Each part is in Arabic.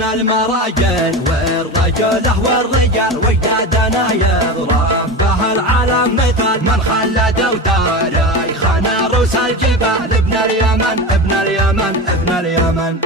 حنا المراجل والرجل والرجال وجدادنا يضرب به العالم مثال من خلد وتاريخنا روس الجبال ابن اليمن ابن اليمن ابن اليمن.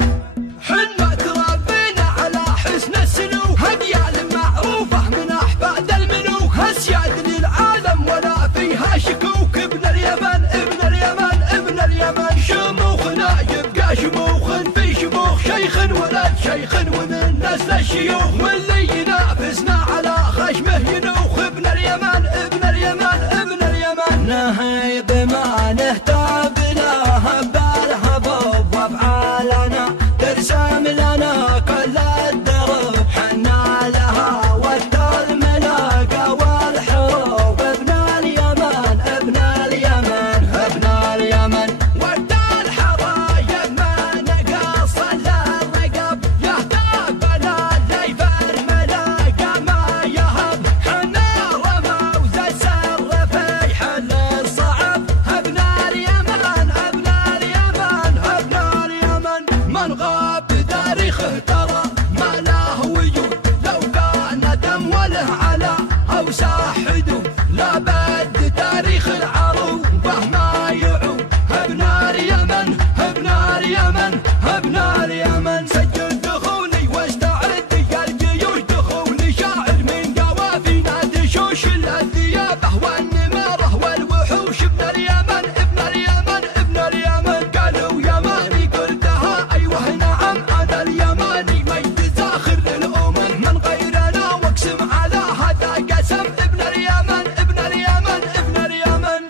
حنا تربينا على حسن السلوك هديال معروفة من أحفاد الملوك أسياد للعالم ولا فيها شكوك ابن اليمن ابن اليمن ابن اليمن. شموخنا يبقى شموخ في شموخ شيخ ولد شيخ ومن نسل الشيوخ واللي ينافسنا على خشمه ينوخ ابن اليمن ابن اليمن ابن اليمن. نهيب ما نهتاب لها بالحبوب وافعالنا ترسم لنا كل الدرب حنا لها والملاقى والحروب ابن اليمن ابن اليمن ابن اليمن. ود الحرايب ما نقص الرقب يهتاب لليف الملاقى ما يهب حنا رموز السر في حل الصعب ابن اليمن ابن اليمن ابن اليمن. من غاب تاريخه ترى ما له وجود لو كان دم وله على او ساحده لابد تاريخ العروبه ما يعود ابن اليمن ابن اليمن ابن اليمن. سجل دخولي واستعد يا الجيوش دخولي شاعر من قوافينا تشوش الثيابه والنماره والوحوش ابن اليمن ابن اليمن ابن اليمن. قالوا يماني قلتها ايوه نعم انا اليماني ما يتزاخر للامم من غيرنا واقسم على هذا قسم ابن اليمن ابن اليمن ابن اليمن.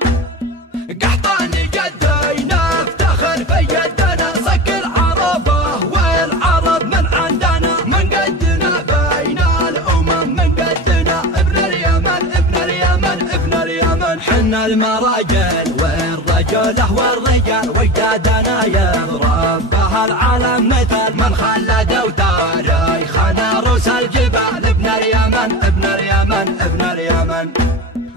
قحطاني جدينا افتخر في يدنا صك العربه والعرب من عندنا من قدنا بين الامم من قدنا ابن اليمن ابن اليمن ابن اليمن. حنا المراجل والرجل والرجال وجدادنا يضرب به العالم مثال من خلد وتاريخنا روس الجبال ابن اليمن ابن اليمن ابن اليمن.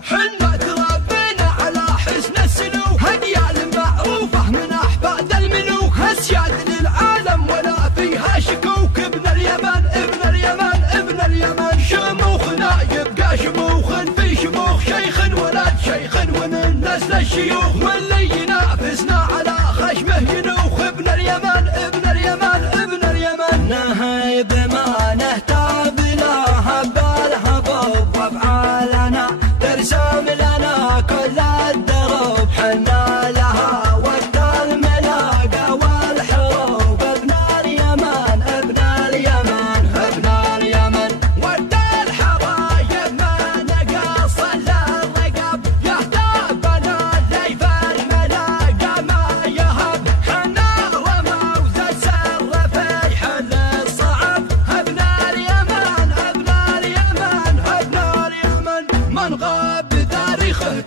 حنا تربينا على حسن السلوك هديال معروفة من أحفاد الملوك أسياد للعالم ولا فيها شكوك ابن اليمن ابن اليمن ابن اليمن. شموخنا يبقى شموخ في شموخ شيخ ولد شيخ ومن نسل الشيوخ واللي ينافسنا على خشمه ينوخ ابن اليمن ابن اليمن ابن اليمن. نهيب ما نهتاب لها بالحبوب وافعالنا ترسم لنا كل الدرب حنا لها والملاقى والحروب ابن اليمن ابن اليمن ابن اليمن. ود الحرايب ما نقص الرقب يهتاب لليف الملاقى ما يهب حنا رموز السر في حل الصعب ابن اليمن ابن اليمن ابن اليمن. من غاب تاريخه